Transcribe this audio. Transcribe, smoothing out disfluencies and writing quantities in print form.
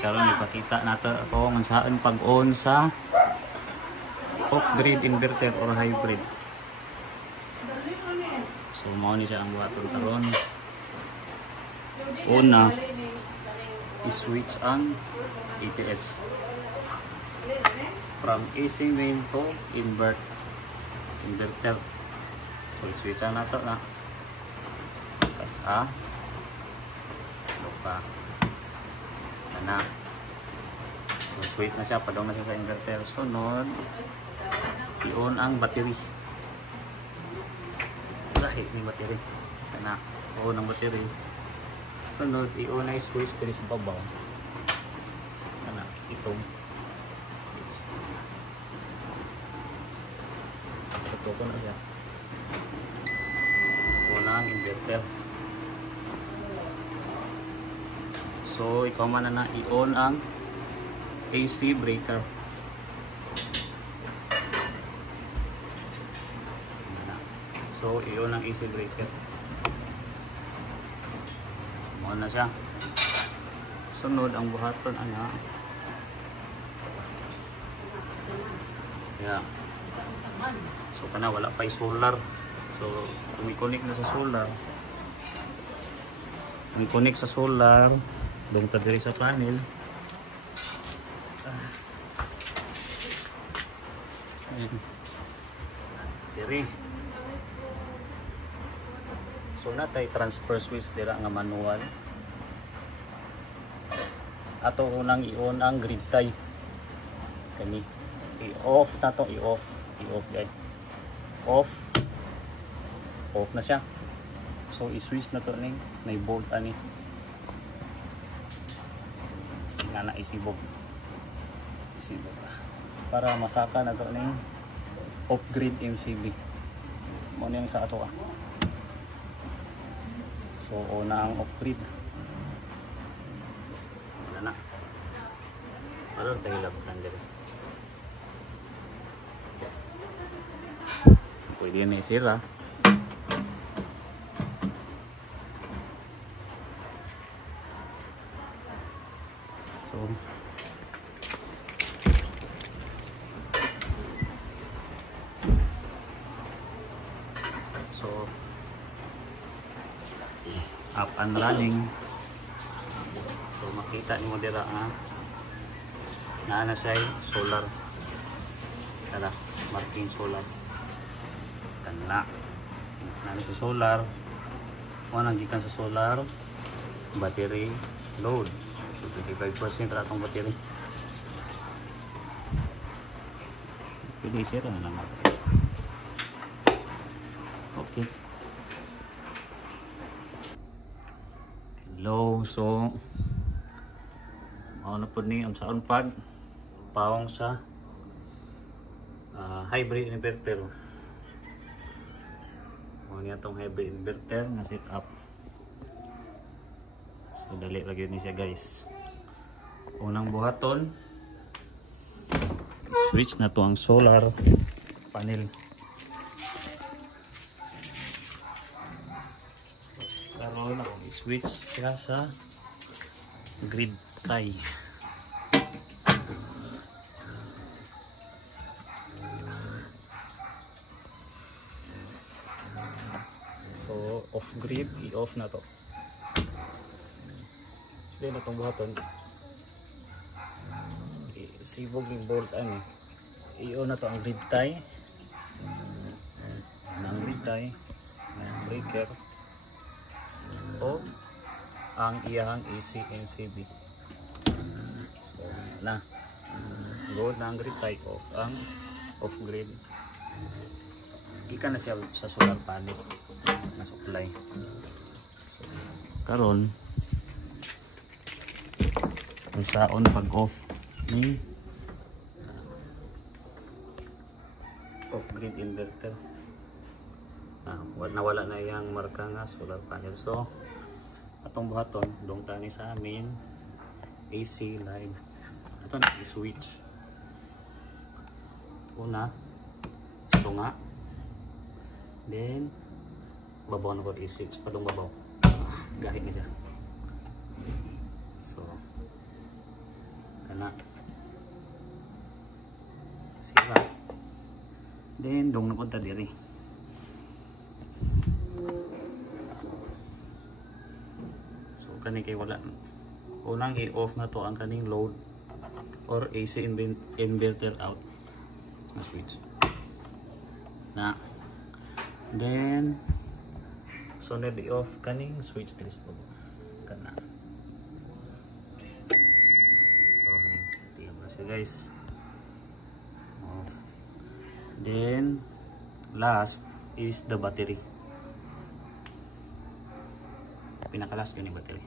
Karon ipakita nato ako kung saan pag-on sa off-grid inverter or hybrid. So mao ni siya ang buhaton karon. Una, i-switch ang ATS from AC main to inverter. So i-switch na nato na. Kas lupa. Na. So switch na siya, padong na siya sa inverter. Sunod, i-on ang battery. Lahi ni battery. Na, on ang battery. Sunod, i-on na switch diri sa babaw. Na, itong ito ko na siya. On ang inverter. So, ikaw man na i-on ang AC breaker. So, i-on ang AC breaker. On na siya. Sunod, ang buhaton ano. Yeah. So, kana wala pa solar. So, kung i-connect na sa solar, i-connect sa solar, doon ta diri sa panel. Diri. So natay transfer switch dira nga manual. Ato unang i-on ang grid tie. Kani i-off na to, i-off guys. Off na siya. So i-switch na to ning may bolt ani. Nga na isibog para masaka na to ning off-grid MCB mo niyang sa ato so una ang off-grid wala na para tayo labutan dito pwede na isira so up and running. So makita ni mo dira na siya solar. Tara, marking solar. Kana. Nani sa solar. Wala gikan sa solar. Battery load. So 25% ra tong battery. Pwede sira na lang. Okay. Hello, so na po ni ang saon pag pawong sa hybrid inverter. Mo niya tong hybrid inverter nga set up. So dali ra gyud ni siya guys. Unang buhaton, switch na to ang solar panel. Karon ako i-switch siya sa grid tie. So off grid, i-off na to. Then itong buhaton sibog yung bolt i-on na to ang grid tie. Ang grid tie, ang breaker o ang iyang AC MCB. So na go na ang grid tie off ang off grid. Gikan na siya sa solar panel na supply. So, karon ang saon pag off ni off grid inverter. Nawala na yung marka nga solar panel. So atong buhaton dong tani sa amin AC line. Ato na i-switch. Una ito nga, then babaw na ko i-switch padong babaw. Gahit na siya. So kana sira. Then dong napunta diri. So kani kay wala, unang i-off na to ang kaning load or AC inverter out na switch na. Then so na i-off kaning switch diri sa baba kana. So guys, off. Then last is the battery. Pinaka last yun yung battery.